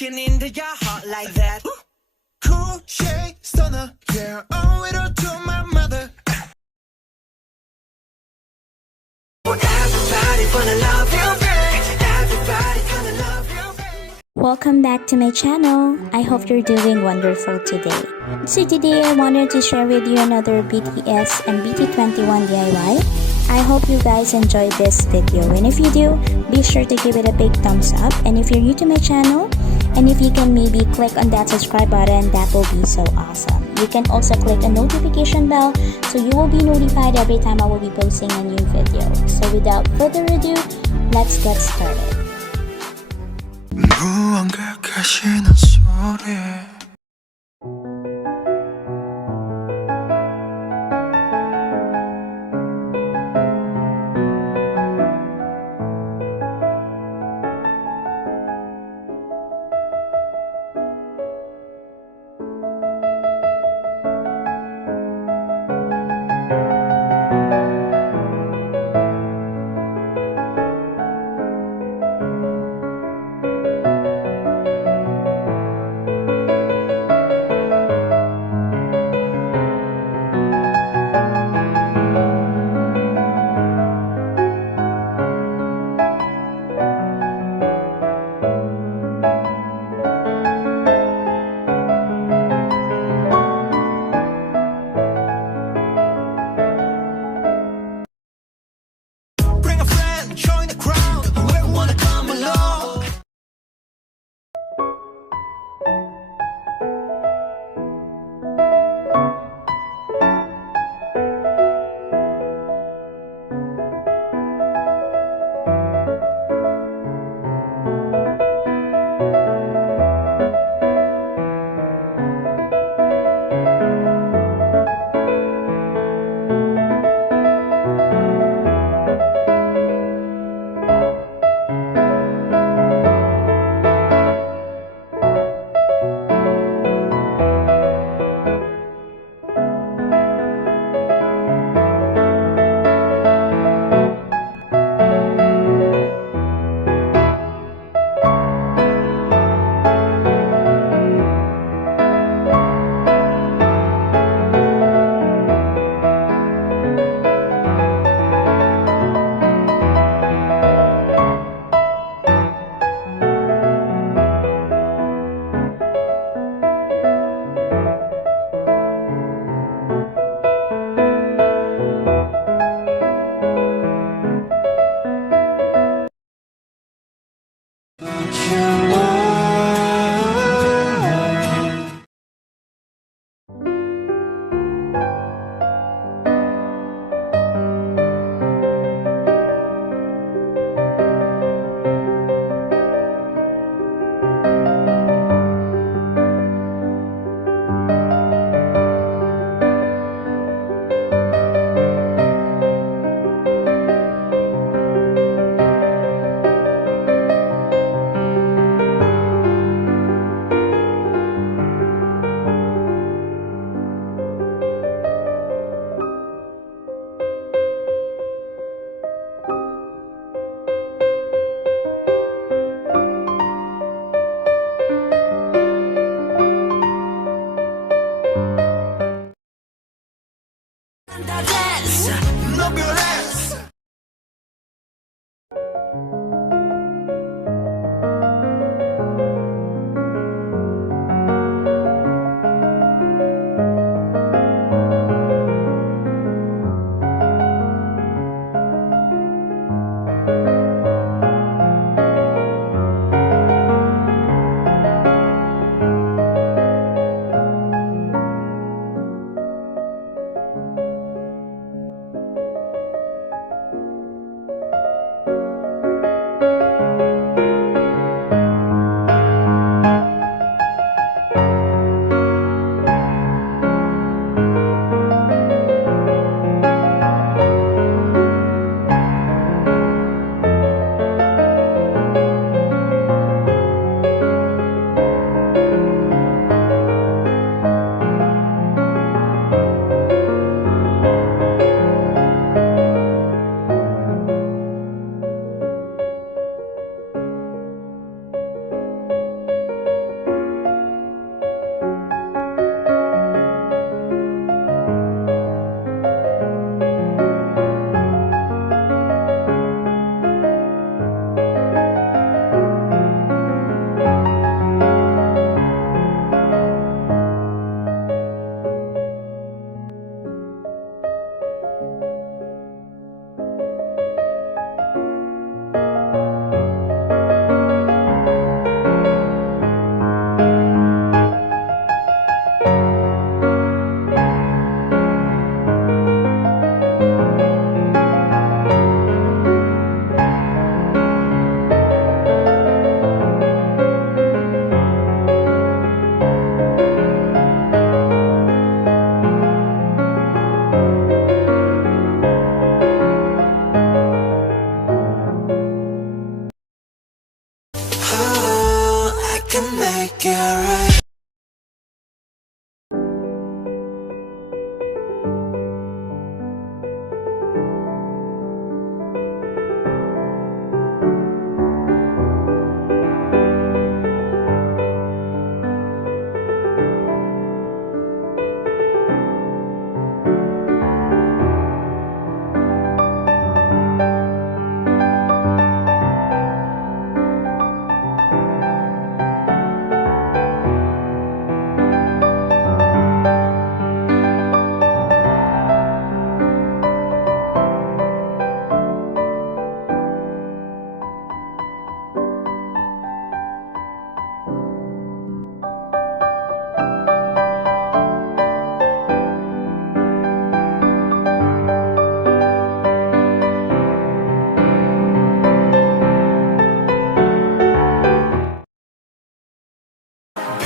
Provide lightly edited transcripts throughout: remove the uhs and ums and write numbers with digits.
Getting into your heart like that. Cool shade stunner, yeah, owe it all to my mother. Everybody gonna love you, babe. Everybody gonna love you, babe. Welcome back to my channel. I hope you're doing wonderful today. So today I wanted to share with you another BTS and BT21 DIY. I hope you guys enjoyed this video, and if you do, be sure to give it a big thumbs up. And if you're new to my channel, and if you can maybe click on that subscribe button, that will be so awesome. You can also click a notification bell so you will be notified every time I will be posting a new video. So without further ado, let's get started. 무언가 가시는 소리 make it right.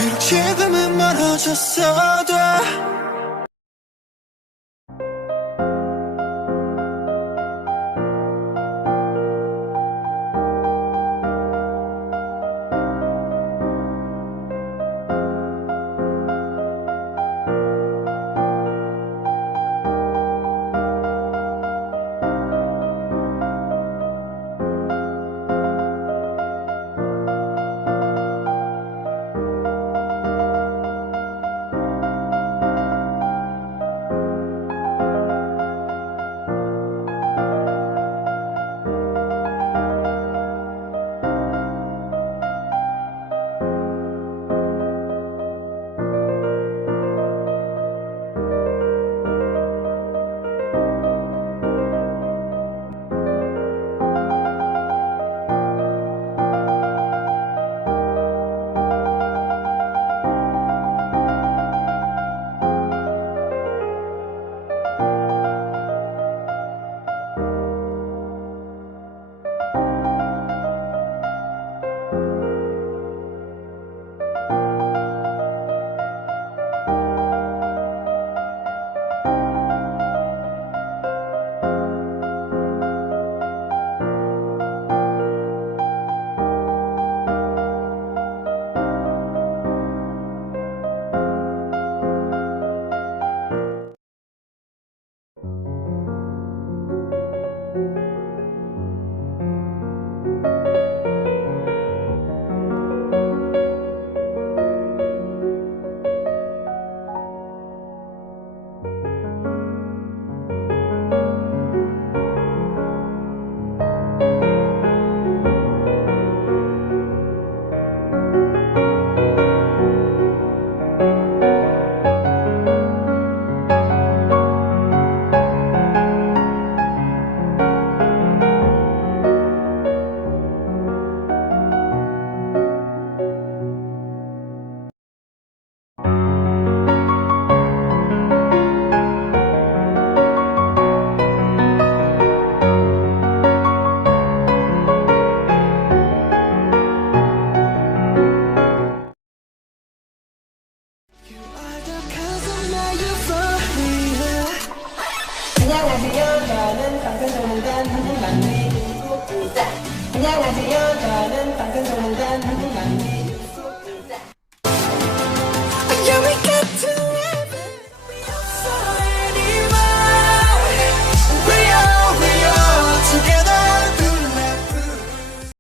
비록 지금은 멀어졌어도